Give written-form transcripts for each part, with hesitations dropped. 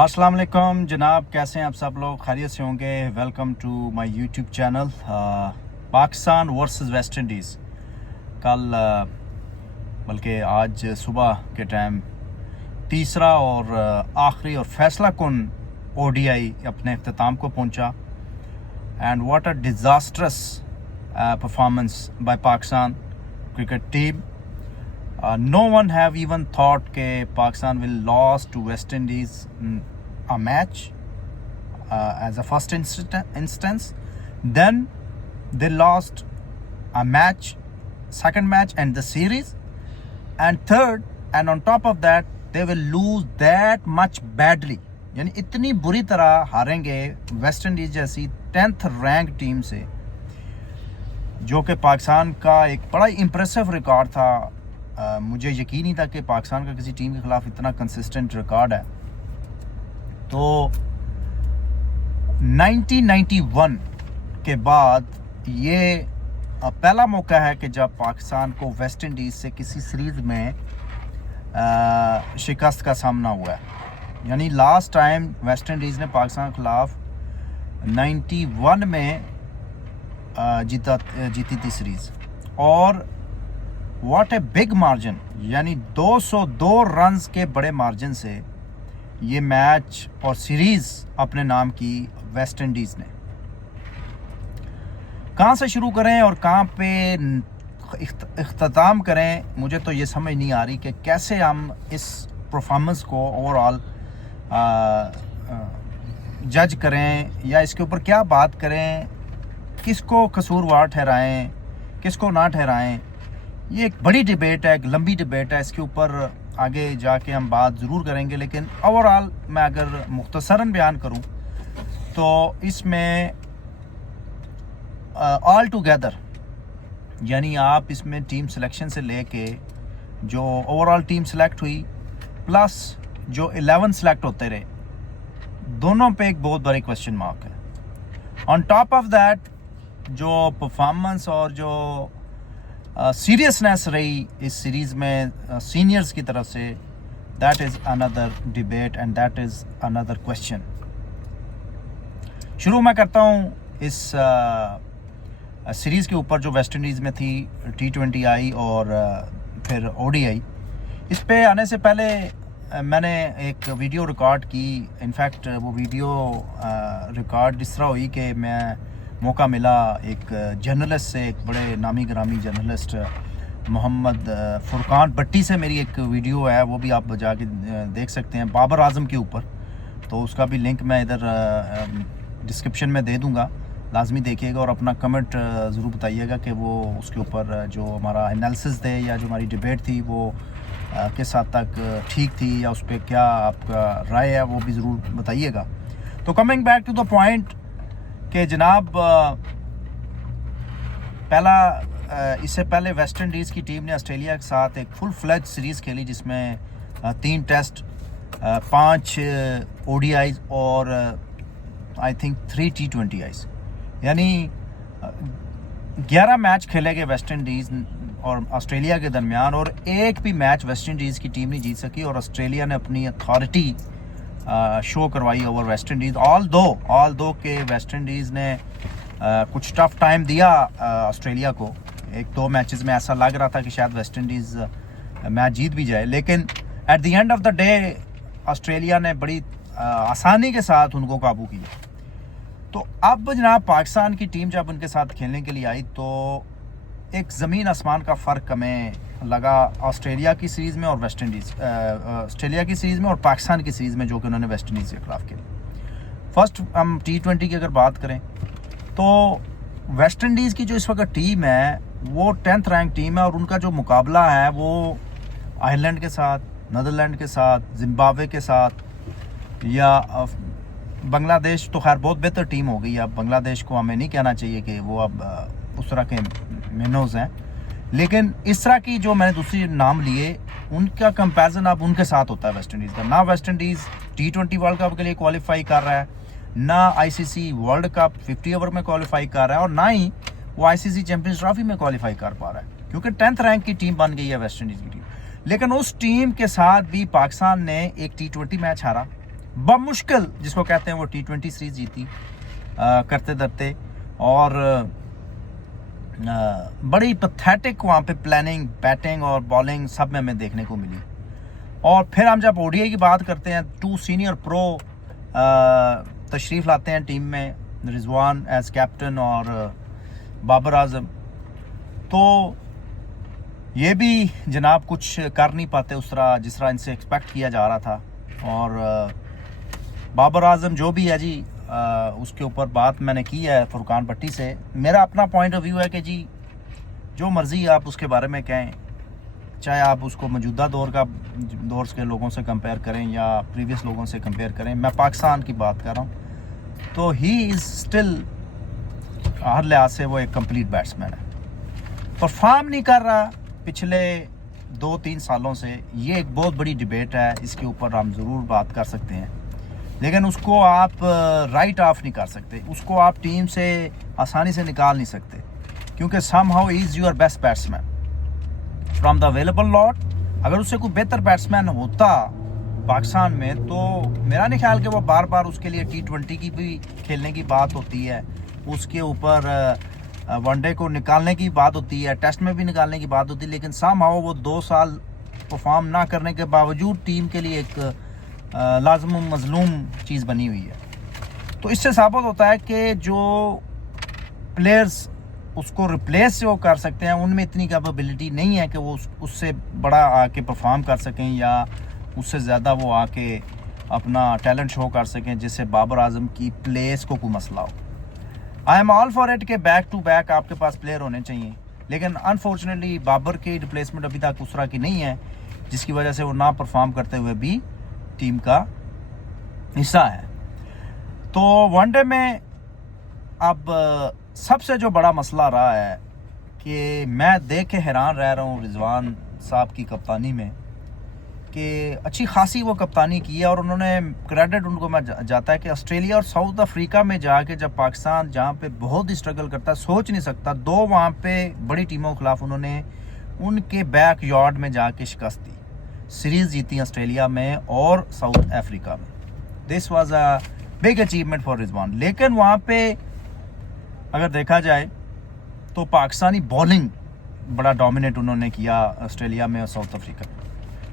अस्सलाम वालेकुम जनाब, कैसे हैं आप सब लोग? खैरियत से होंगे। Welcome to my YouTube channel. Pakistan versus West Indies कल बल्कि आज सुबह के टाइम तीसरा और आखिरी और फैसला कुन ओडीआई अपने अख्ताम को पहुंचा। And what a disastrous performance by Pakistan cricket team. No one have even thought that Pakistan will lose to West Indies a match as a first instance. Then they lost a match, second match and the series. And third, and on top of that, they will lose that much badly. यानी इतनी बुरी तरह हारेंगे West Indies जैसी 10th rank team से, जो कि पाकिस्तान का एक बड़ा इम्प्रेसिव रिकॉर्ड था. मुझे यकीन नहीं था कि पाकिस्तान का किसी टीम के ख़िलाफ़ इतना कंसिस्टेंट रिकॉर्ड है. तो 1991 के बाद ये पहला मौका है कि जब पाकिस्तान को वेस्ट इंडीज़ से किसी सीरीज़ में शिकस्त का सामना हुआ है. यानी लास्ट टाइम वेस्ट इंडीज़ ने पाकिस्तान के ख़िलाफ़ 91 में जीती थी सीरीज़. और व्हाट ए बिग मार्जिन, यानी 202 रन्स के बड़े मार्जिन से ये मैच और सीरीज़ अपने नाम की वेस्ट इंडीज़ ने. कहाँ से शुरू करें और कहाँ पे इख्तिताम करें, मुझे तो ये समझ नहीं आ रही कि कैसे हम इस परफॉर्मेंस को ओवरऑल जज करें या इसके ऊपर क्या बात करें, किसको कसूरवार ठहराएं, किसको ना ठहराएं. ये एक बड़ी डिबेट है, एक लंबी डिबेट है. इसके ऊपर आगे जाके हम बात ज़रूर करेंगे. लेकिन ओवरऑल मैं अगर मुख्तसरन बयान करूं तो इसमें ऑल टुगेदर, यानी आप इसमें टीम सिलेक्शन से लेके जो ओवरऑल टीम सेलेक्ट हुई प्लस जो 11 सेलेक्ट होते रहे, दोनों पे एक बहुत बड़ी क्वेश्चन मार्क है. ऑन टॉप ऑफ दैट जो परफॉर्मेंस और जो सीरियसनेस रही इस सीरीज़ में सीनियर्स की तरफ से, that is another debate and that is another question. शुरू मैं करता हूँ इस सीरीज़ के ऊपर जो वेस्ट इंडीज़ में थी. T20 आई और फिर ODI. इस पे आने से पहले मैंने एक वीडियो रिकॉर्ड की. इनफैक्ट वो वीडियो रिकॉर्ड इस तरह हुई कि मैं मौका मिला एक जर्नलिस्ट से, एक बड़े नामी ग्रामी जर्नलिस्ट मोहम्मद फुरकान भट्टी से मेरी एक वीडियो है, वो भी आप जाके देख सकते हैं, बाबर आजम के ऊपर. तो उसका भी लिंक मैं इधर डिस्क्रिप्शन में दे दूंगा, लाजमी देखिएगा और अपना कमेंट ज़रूर बताइएगा कि वो उसके ऊपर जो हमारा एनालिसिस थे या जो हमारी डिबेट थी वो किस हद तक ठीक थी या उस पर क्या आपका राय है, वो भी ज़रूर बताइएगा. तो coming back to the point कि जनाब, इससे पहले वेस्ट इंडीज़ की टीम ने ऑस्ट्रेलिया के साथ एक फुल फ्लेज सीरीज़ खेली जिसमें 3 टेस्ट, 5 ODIs और आई थिंक 3 T20Is, यानी 11 मैच खेले गए वेस्ट इंडीज़ और ऑस्ट्रेलिया के दरमियान, और एक भी मैच वेस्ट इंडीज़ की टीम नहीं जीत सकी. और ऑस्ट्रेलिया ने अपनी अथॉरिटी शो करवाई ओवर वेस्ट इंडीज़. ऑल दो के वेस्ट इंडीज़ ने कुछ टफ टाइम दिया ऑस्ट्रेलिया को. 1-2 मैचेस में ऐसा लग रहा था कि शायद वेस्ट इंडीज़ मैच जीत भी जाए, लेकिन at the end of the day Australia ने बड़ी आसानी के साथ उनको काबू किया. तो अब जनाब पाकिस्तान की टीम जब उनके साथ खेलने के लिए आई तो एक ज़मीन आसमान का फ़र्क हमें लगा ऑस्ट्रेलिया की सीरीज़ में और वेस्ट इंडीज़, ऑस्ट्रेलिया की सीरीज़ में और पाकिस्तान की सीरीज़ में जो कि उन्होंने वेस्ट इंडीज़ के खिलाफ खेली. फर्स्ट हम T20 की अगर बात करें तो वेस्ट इंडीज़ की जो इस वक्त टीम है वो 10th रैंक टीम है और उनका जो मुकाबला है वो आयरलैंड के साथ, नीदरलैंड के साथ, जिम्बाब्वे के साथ या बांग्लादेश. तो खैर बहुत बेहतर टीम हो गई. अब बांग्लादेश को हमें नहीं कहना चाहिए कि वो अब उस तरह के मिनोज हैं, लेकिन इस तरह की जो मैंने दूसरी नाम लिए उनका कंपैरिजन अब उनके साथ होता है वेस्ट इंडीज़ का. ना West Indies T20 world cup के लिए क्वालिफाई कर रहा है, ना ICC वर्ल्ड कप 50 ओवर में क्वालिफाई कर रहा है, और ना ही वो ICC चैंपियंस ट्रॉफी में क्वालिफाई कर पा रहा है, क्योंकि 10th रैंक की टीम बन गई है वेस्ट इंडीज़ की टीम. लेकिन उस टीम के साथ भी पाकिस्तान ने एक T20 मैच हारा बमुश्किल जिसको कहते हैं वो T20 सीरीज जीती करते धरते। और बड़ी पैथेटिक वहाँ पे प्लानिंग, बैटिंग और बॉलिंग सब में हमें देखने को मिली। और फिर हम जब ODI की बात करते हैं, 2 सीनियर प्रो तशरीफ़ लाते हैं टीम में, रिजवान एज कैप्टन और बाबर आजम। तो ये भी जनाब कुछ कर नहीं पाते उस तरह जिस तरह इनसे एक्सपेक्ट किया जा रहा था। और बाबर आजम जो भी है जी, उसके ऊपर बात मैंने की है फुरकान भट्टी से। मेरा अपना पॉइंट ऑफ व्यू है कि जी जो मर्ज़ी आप उसके बारे में कहें, चाहे आप उसको मौजूदा दौर के लोगों से कंपेयर करें या प्रीवियस लोगों से कंपेयर करें, मैं पाकिस्तान की बात कर रहा हूँ, तो ही इज़ स्टिल हर लिहाज से वो एक कंप्लीट बैट्समैन है। परफॉर्म नहीं कर रहा पिछले 2-3 सालों से, ये एक बहुत बड़ी डिबेट है, इसके ऊपर हम ज़रूर बात कर सकते हैं। लेकिन उसको आप राइट ऑफ नहीं कर सकते, उसको आप टीम से आसानी से निकाल नहीं सकते, क्योंकि somehow is your best batsman from the available lot. अगर उससे कोई बेहतर बैट्समैन होता पाकिस्तान में, तो मेरा नहीं ख्याल कि वो बार बार उसके लिए T20 की भी खेलने की बात होती है, उसके ऊपर वनडे को निकालने की बात होती है, टेस्ट में भी निकालने की बात होती है। लेकिन समहाउ वो 2 साल परफॉर्म ना करने के बावजूद टीम के लिए एक लाजम मजलूम चीज़ बनी हुई है। तो इससे साबित होता है कि जो प्लेयर्स उसको रिप्लेस जो कर सकते हैं, उनमें इतनी कैपेबिलिटी नहीं है कि वो उससे बड़ा आके परफॉर्म कर सकें या उससे ज़्यादा वो आके अपना टैलेंट शो कर सकें, जिससे बाबर आजम की प्लेस को कोई मसला हो। I am all for it के बैक टू बैक आपके पास प्लेयर होने चाहिए, लेकिन अनफॉर्चुनेटली बाबर की रिप्लेसमेंट अभी तक उस तरह की नहीं है, जिसकी वजह से वो ना परफॉर्म करते हुए भी टीम का हिस्सा है। तो वनडे में अब सबसे जो बड़ा मसला रहा है कि मैं देख के हैरान रह रहा हूँ रिजवान साहब की कप्तानी में, कि अच्छी खासी वो कप्तानी की है। और उन्होंने क्रेडिट उनको मैं जाता है कि ऑस्ट्रेलिया और साउथ अफ्रीका में जाके जब पाकिस्तान जहाँ पे बहुत ही स्ट्रगल करता है, सोच नहीं सकता, 2 वहाँ पे बड़ी टीमों के खिलाफ उन्होंने उनके बैक यार्ड में जाके शिकस्त दी, सीरीज़ जीती ऑस्ट्रेलिया में और साउथ अफ्रीका में। This was a big achievement for Rizwan. लेकिन वहाँ पे अगर देखा जाए तो पाकिस्तानी बॉलिंग बड़ा डोमिनेट उन्होंने किया ऑस्ट्रेलिया में और साउथ अफ्रीका में।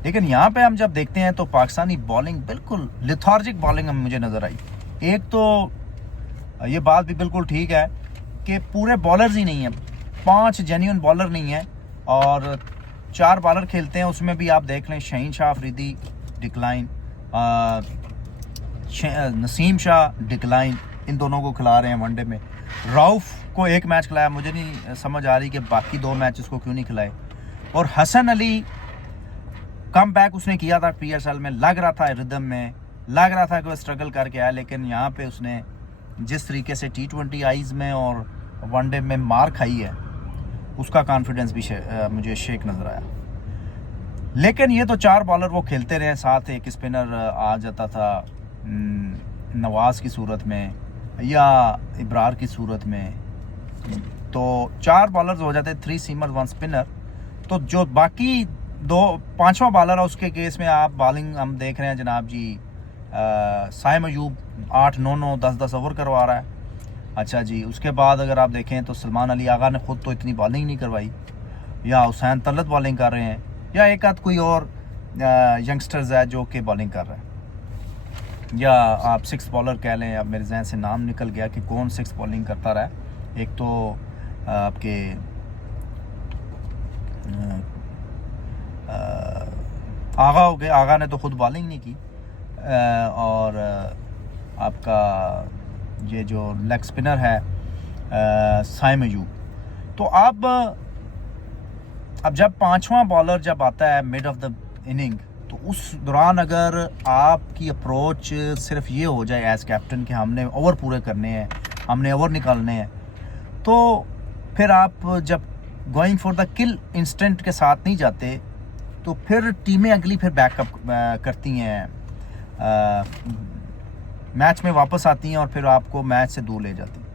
लेकिन यहाँ पे हम जब देखते हैं तो पाकिस्तानी बॉलिंग बिल्कुल लिथार्जिक बॉलिंग हमें मुझे नज़र आई। एक तो ये बात भी बिल्कुल ठीक है कि पूरे बॉलर्स ही नहीं हैं, 5 जेन्युइन बॉलर नहीं हैं और 4 बॉलर खेलते हैं। उसमें भी आप देख लें, शाहीन शाह अफरीदी डिक्लाइन, नसीम शाह डिक्लाइन, इन दोनों को खिला रहे हैं वनडे में। राउफ को एक मैच खिलाया, मुझे नहीं समझ आ रही कि बाकी 2 मैच उसको क्यों नहीं खिलाए। और हसन अली कम बैक उसने किया था PSL में, लग रहा था रिदम में, लग रहा था कि वो स्ट्रगल करके आया, लेकिन यहाँ पे उसने जिस तरीके से T20 आईज में और वनडे में मार खाई है, उसका कॉन्फिडेंस भी मुझे शेक नज़र आया। लेकिन ये तो 4 बॉलर वो खेलते रहे, साथ एक स्पिनर आ जाता था नवाज़ की सूरत में या इब्रार की सूरत में, तो 4 बॉलर्स हो जाते, 3 सीमर 1 स्पिनर। तो जो बाकी 5वां बॉलर है उसके केस में आप बॉलिंग हम देख रहे हैं जनाब जी, साइम अयूब 8, 9, 9, 10 ओवर करवा रहा है। अच्छा जी, उसके बाद अगर आप देखें तो सलमान अली आगा ने ख़ुद तो इतनी बॉलिंग नहीं करवाई, या हुसैन तलत बॉलिंग कर रहे हैं, या एक आध कोई और यंगस्टर्स है जो कि बॉलिंग कर रहे हैं, या आप 6 बॉलर कह लें। अब मेरे जहन से नाम निकल गया कि कौन 6 बॉलिंग करता रहा है। एक तो आपके आगा हो गए, आगा ने तो ख़ुद बॉलिंग नहीं की, और आपका ये जो लेग स्पिनर है साइम अयूब। तो अब जब 5वां बॉलर जब आता है मिड ऑफ द इनिंग, तो उस दौरान अगर आपकी अप्रोच सिर्फ ये हो जाए एज कैप्टन कि हमने ओवर पूरे करने हैं, हमने ओवर निकालने हैं, तो फिर आप जब going for the kill instant के साथ नहीं जाते, तो फिर टीमें अगली फिर बैकअप करती हैं, मैच में वापस आती हैं और फिर आपको मैच से दूर ले जाती हैं।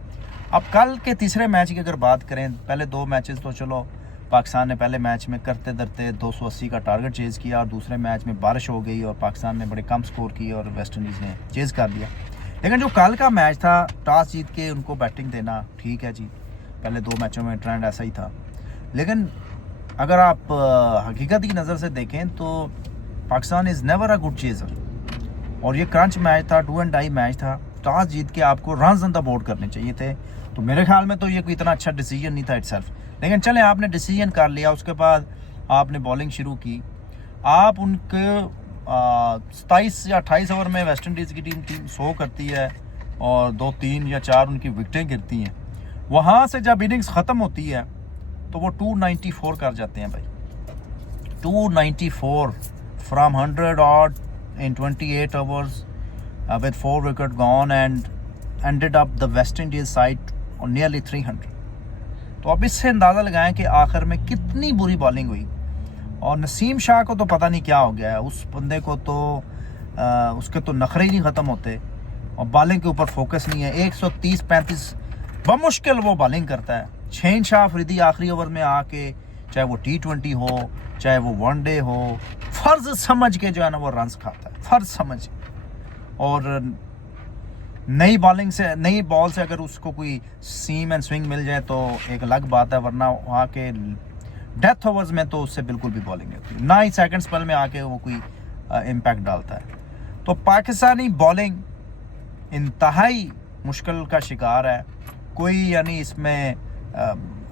अब कल के तीसरे मैच की अगर बात करें, पहले 2 मैचेस तो चलो पाकिस्तान ने पहले मैच में करते धरते 280 का टारगेट चेज़ किया और दूसरे मैच में बारिश हो गई और पाकिस्तान ने बड़े कम स्कोर किए और वेस्ट इंडीज़ ने चेज़ कर दिया। लेकिन जो कल का मैच था, टॉस जीत के उनको बैटिंग देना, ठीक है जी, पहले 2 मैचों में ट्रेंड ऐसा ही था। लेकिन अगर आप हकीकत की नज़र से देखें तो Pakistan is never a good chaser, और ये क्रंच मैच था, डू एंड डाई मैच था। टॉस जीत के आपको रन्स ऑन द बोर्ड करने चाहिए थे। तो मेरे ख्याल में तो ये कोई इतना अच्छा डिसीजन नहीं था इटसेल्फ। लेकिन चले, आपने डिसीजन कर लिया, उसके बाद आपने बॉलिंग शुरू की। आप उनके 27 या 28 ओवर में वेस्ट इंडीज़ की टीम 100 करती है और 2, 3 या 4 उनकी विकटें गिरती हैं। वहाँ से जब इनिंग्स ख़त्म होती है तो वो 294 कर जाते हैं भाई, 294 from 100 odd in 28 hours with 4 wickets gone and ended up the West Indies side on nearly 300। तो अब इससे अंदाज़ा लगाएं कि आखिर में कितनी बुरी बॉलिंग हुई। और नसीम शाह को तो पता नहीं क्या हो गया है, उस बंदे को तो उसके तो नखरे ही नहीं ख़त्म होते और बॉलिंग के ऊपर फोकस नहीं है। 130-35 बमुश्किल वो बॉलिंग करता है। शहीन शाह अफरीदी आखिरी ओवर में आके, चाहे वो T20 हो चाहे वो वनडे हो, फ़र्ज समझ के जो है ना वो रन्स खाता है, फ़र्ज समझ। और नई बॉलिंग से, नई बॉल से अगर उसको कोई सीम एंड स्विंग मिल जाए तो एक अलग बात है, वरना वहाँ के डेथ ओवर्स में तो उससे बिल्कुल भी बॉलिंग नहीं होती, ना ही सेकंड स्पेल में आके वो कोई इम्पैक्ट डालता है। तो पाकिस्तानी बॉलिंग इंतहाई मुश्किल का शिकार है। कोई यानी इसमें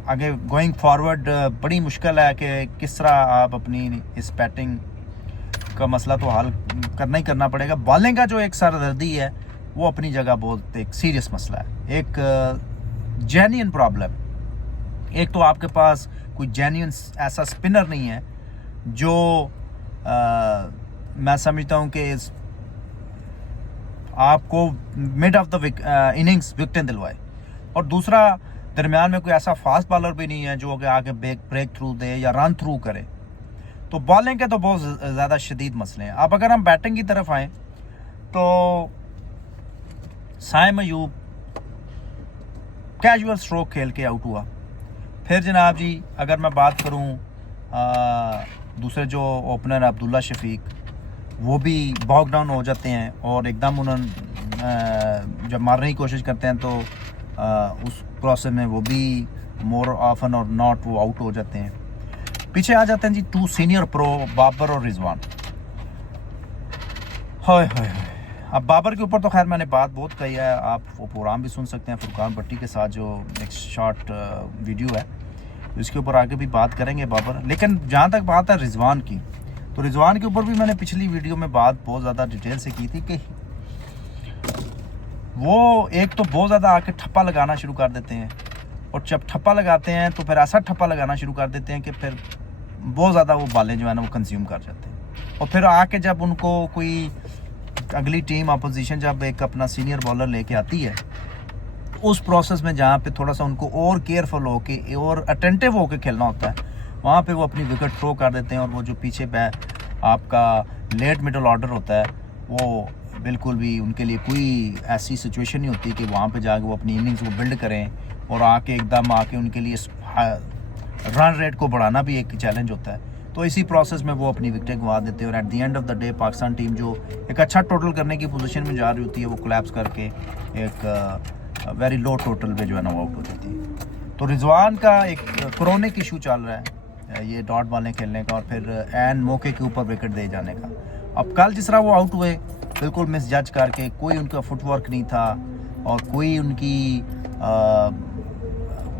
आगे गोइंग फॉरवर्ड बड़ी मुश्किल है कि किस तरह आप अपनी इस बैटिंग का मसला तो हल करना ही करना पड़ेगा। बॉलिंग का जो एक सरदर्दी है वो अपनी जगह बहुत एक सीरियस मसला है, एक जेन्युइन प्रॉब्लम। एक तो आपके पास कोई जेन्युइन ऐसा स्पिनर नहीं है जो मैं समझता हूँ कि आपको मिड ऑफ द इनिंग्स विकेटें दिलवाए, और दूसरा दरमियान में कोई ऐसा फास्ट बॉलर भी नहीं है जो आगे ब्रेक थ्रू दे या रन थ्रू करे। तो बॉलिंग के तो बहुत ज़्यादा शदीद मसले हैं। अब अगर हम बैटिंग की तरफ आएँ तो साइम अयूब कैजुअल स्ट्रोक खेल के आउट हुआ। फिर जनाब जी अगर मैं बात करूं दूसरे जो ओपनर अब्दुल्ला शफीक, वो भी बॉग डाउन हो जाते हैं और एकदम उन्होंने जब मारने की कोशिश करते हैं तो उस प्रोसेस में वो भी मोर ऑफन और नॉट वो आउट हो जाते हैं। पीछे आ जाते हैं जी 2 सीनियर प्रो, बाबर और रिजवान। हाय हाय हाय। अब बाबर के ऊपर तो खैर मैंने बात बहुत कही है, आप वो प्रोग्राम भी सुन सकते हैं फुरकान भट्टी के साथ जो एक शॉर्ट वीडियो है, इसके ऊपर आगे भी बात करेंगे बाबर। लेकिन जहाँ तक बात है रिजवान की, तो रिजवान के ऊपर भी मैंने पिछली वीडियो में बात बहुत ज़्यादा डिटेल से की थी कि वो एक तो बहुत ज़्यादा आके ठप्पा लगाना शुरू कर देते हैं, और जब ठप्पा लगाते हैं तो फिर ऐसा ठप्पा लगाना शुरू कर देते हैं कि फिर बहुत ज़्यादा वो बालें जो है ना वो कंज्यूम कर जाते हैं। और फिर आके जब उनको कोई अगली टीम अपोजिशन जब एक अपना सीनियर बॉलर लेके आती है, उस प्रोसेस में जहाँ पे थोड़ा सा उनको और केयरफुल होके और अटेंटिव होके खेलना होता है, वहाँ पे वो अपनी विकेट थ्रो कर देते हैं। और वो जो पीछे आपका लेट मिडल ऑर्डर होता है, वो बिल्कुल भी उनके लिए कोई ऐसी सिचुएशन नहीं होती कि वहाँ पे जाके वो अपनी इनिंग्स को बिल्ड करें, और आके एकदम आके उनके लिए रन रेट को बढ़ाना भी एक चैलेंज होता है। तो इसी प्रोसेस में वो अपनी विकेटें गंवा देते हैं, और at the end of the day Pakistan team जो एक अच्छा टोटल करने की पोजीशन में जा रही होती है, वो कोलैप्स करके एक वेरी लो टोटल पे जो है ना वो आउट हो जाती है। तो रिजवान का एक क्रोनिक इशू चल रहा है, ये डॉट बॉलें खेलने का और फिर एन मौके के ऊपर विकेट दे जाने का। अब कल जिस तरह वो आउट हुए बिल्कुल मिस जज करके, कोई उनका फुटवर्क नहीं था और कोई उनकी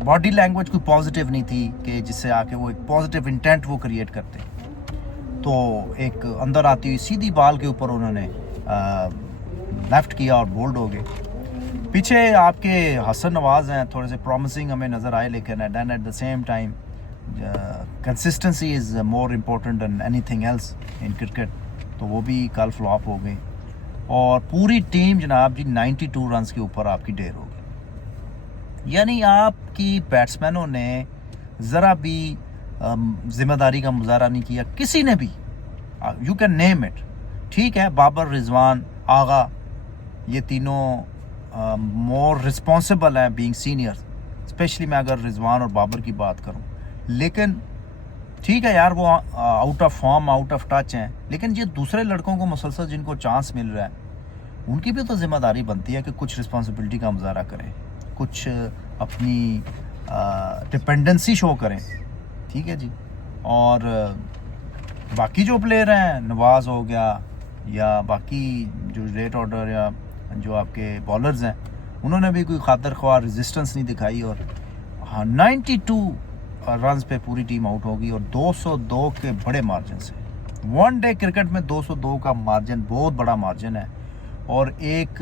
बॉडी लैंग्वेज कोई पॉजिटिव नहीं थी कि जिससे आके वो एक पॉजिटिव इंटेंट वो क्रिएट करते। तो एक अंदर आती हुई सीधी बॉल के ऊपर उन्होंने लेफ्ट किया और बोल्ड हो गए। पीछे आपके हसन नवाज हैं, थोड़े से प्रॉमिसिंग हमें नज़र आए, लेकिन eight the same time consistency is more important than anything else in cricket. तो वो भी कल फ्लॉप हो गई और पूरी टीम जनाब जी 92 रन के ऊपर आपकी ढेर हो गई। यानी आपकी बैट्समैनों ने ज़रा भी जिम्मेदारी का मुजाहरा नहीं किया, किसी ने भी। यू कैन नेम इट, ठीक है, बाबर, रिजवान, आगा, ये तीनों मोर रिस्पॉन्सिबल हैं बीइंग सीनियर, स्पेशली मैं अगर रिजवान और बाबर की बात करूं। लेकिन ठीक है यार, वो out of form, out of touch हैं, लेकिन ये दूसरे लड़कों को मुसलसल जिनको चांस मिल रहा है, उनकी भी तो जिम्मेदारी बनती है कि कुछ रिस्पॉन्सिबिलिटी का मुजाहरा करें, कुछ अपनी डिपेंडेंसी शो करें। ठीक है जी। और बाकी जो प्लेयर हैं, नवाज़ हो गया या बाकी जो रेट ऑर्डर या जो आपके बॉलर्स हैं, उन्होंने भी कोई खातर ख्वाह रेजिस्टेंस नहीं दिखाई और 92 रन्स पे पूरी टीम आउट होगी और 202 के बड़े मार्जिन से। वनडे क्रिकेट में 202 का मार्जिन बहुत बड़ा मार्जिन है और एक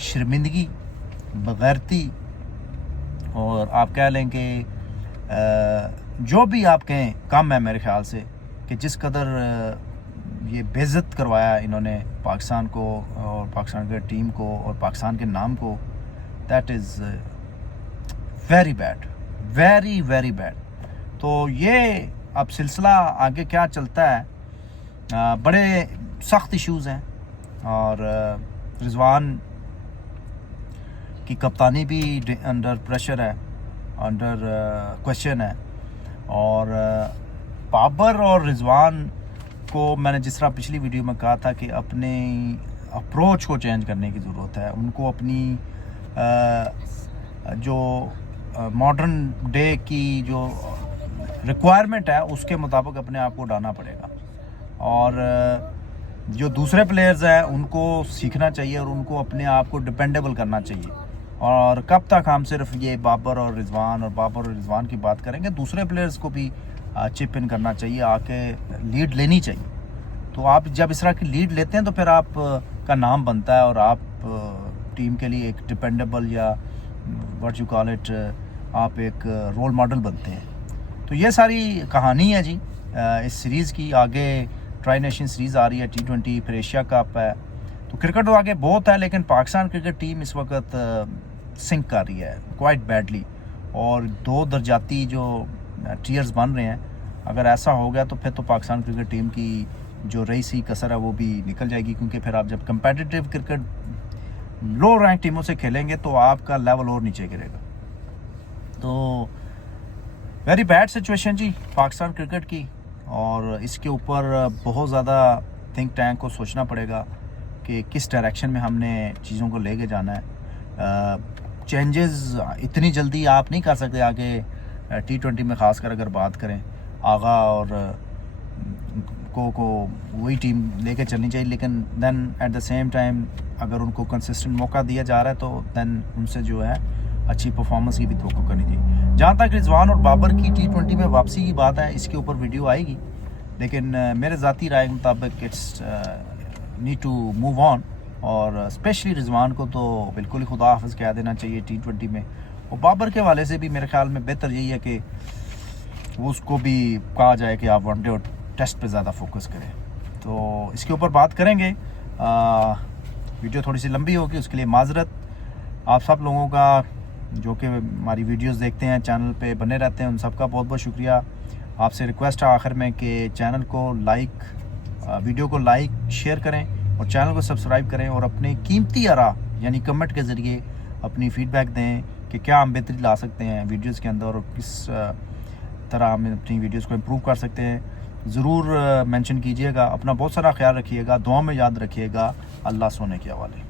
शर्मिंदगी, बगैरती, और आप कह लें कि जो भी आप कहें कम है मेरे ख्याल से, कि जिस कदर ये बेइज्जत करवाया इन्होंने पाकिस्तान को और पाकिस्तान की टीम को और पाकिस्तान के नाम को, that is very bad, very very bad. तो ये अब सिलसिला आगे क्या चलता है, बड़े सख्त इश्यूज़ हैं और रिजवान की कप्तानी भी अंडर प्रेशर है, अंडर क्वेश्चन है। और बाबर और रिजवान को मैंने जिस तरह पिछली वीडियो में कहा था कि अपने अप्रोच को चेंज करने की ज़रूरत है, उनको अपनी जो मॉडर्न डे की जो रिक्वायरमेंट है उसके मुताबिक अपने आप को डालना पड़ेगा। और जो दूसरे प्लेयर्स हैं उनको सीखना चाहिए और उनको अपने आप को डिपेंडेबल करना चाहिए। और कब तक हम सिर्फ ये बाबर और रिजवान की बात करेंगे, दूसरे प्लेयर्स को भी चिप इन करना चाहिए, आके लीड लेनी चाहिए। तो आप जब इस तरह की लीड लेते हैं तो फिर आप का नाम बनता है और आप टीम के लिए एक डिपेंडेबल या व्हाट यू कॉल इट, आप एक रोल मॉडल बनते हैं। तो ये सारी कहानी है जी इस सीरीज़ की। आगे ट्राई नेशन सीरीज़ आ रही है, T20, फिर एशिया कप है, तो क्रिकेट तो आगे बहुत है, लेकिन पाकिस्तान क्रिकेट टीम इस वक्त सिंक कर रही है क्वाइट बैडली और 2 दर्जाती जो टीयर्स बन रहे हैं। अगर ऐसा हो गया तो फिर तो पाकिस्तान क्रिकेट टीम की जो रईसी कसर है वो भी निकल जाएगी, क्योंकि फिर आप जब कंपेटिटिव क्रिकेट लो रैंक टीमों से खेलेंगे तो आपका लेवल और नीचे गिरेगा। तो वेरी बैड सिचुएशन जी पाकिस्तान क्रिकेट की, और इसके ऊपर बहुत ज़्यादा थिंक टैंक को सोचना पड़ेगा कि किस डायरेक्शन में हमने चीज़ों को लेके जाना है। चेंजेस इतनी जल्दी आप नहीं कर सकते आगे T20 में, ख़ासकर अगर बात करें, आगा और को वही टीम लेके चलनी चाहिए, लेकिन then at the same time अगर उनको कंसिस्टेंट मौका दिया जा रहा है तो देन उनसे जो है अच्छी परफॉर्मेंस की भी तवक्को करनी चाहिए। जहाँ तक रिजवान और बाबर की T20 में वापसी की बात है, इसके ऊपर वीडियो आएगी, लेकिन मेरे ज़ाती राय के मुताबिक it's need to move on. और स्पेशली रिजवान को तो बिल्कुल ही खुदा हाफिज़ कह देना चाहिए T20 में। और बाबर के वाले से भी मेरे ख्याल में बेहतर यही है कि वो उसको भी कहा जाए कि आप वनडे और टेस्ट पे ज़्यादा फोकस करें। तो इसके ऊपर बात करेंगे। वीडियो थोड़ी सी लंबी होगी, उसके लिए माजरत। आप सब लोगों का जो कि हमारी वीडियोस देखते हैं, चैनल पे बने रहते हैं, उन सबका बहुत बहुत शुक्रिया। आपसे रिक्वेस्ट है आखिर में कि चैनल को लाइक, वीडियो को लाइक शेयर करें और चैनल को सब्सक्राइब करें और अपने कीमती आरा यानी कमेंट के ज़रिए अपनी फ़ीडबैक दें कि क्या हम बेहतरी ला सकते हैं वीडियोज़ के अंदर और किस तरह हम अपनी वीडियोज़ को इम्प्रूव कर सकते हैं। ज़रूर मेंशन कीजिएगा। अपना बहुत सारा ख्याल रखिएगा, दुआ में याद रखिएगा। अल्लाह सोने के हवाले।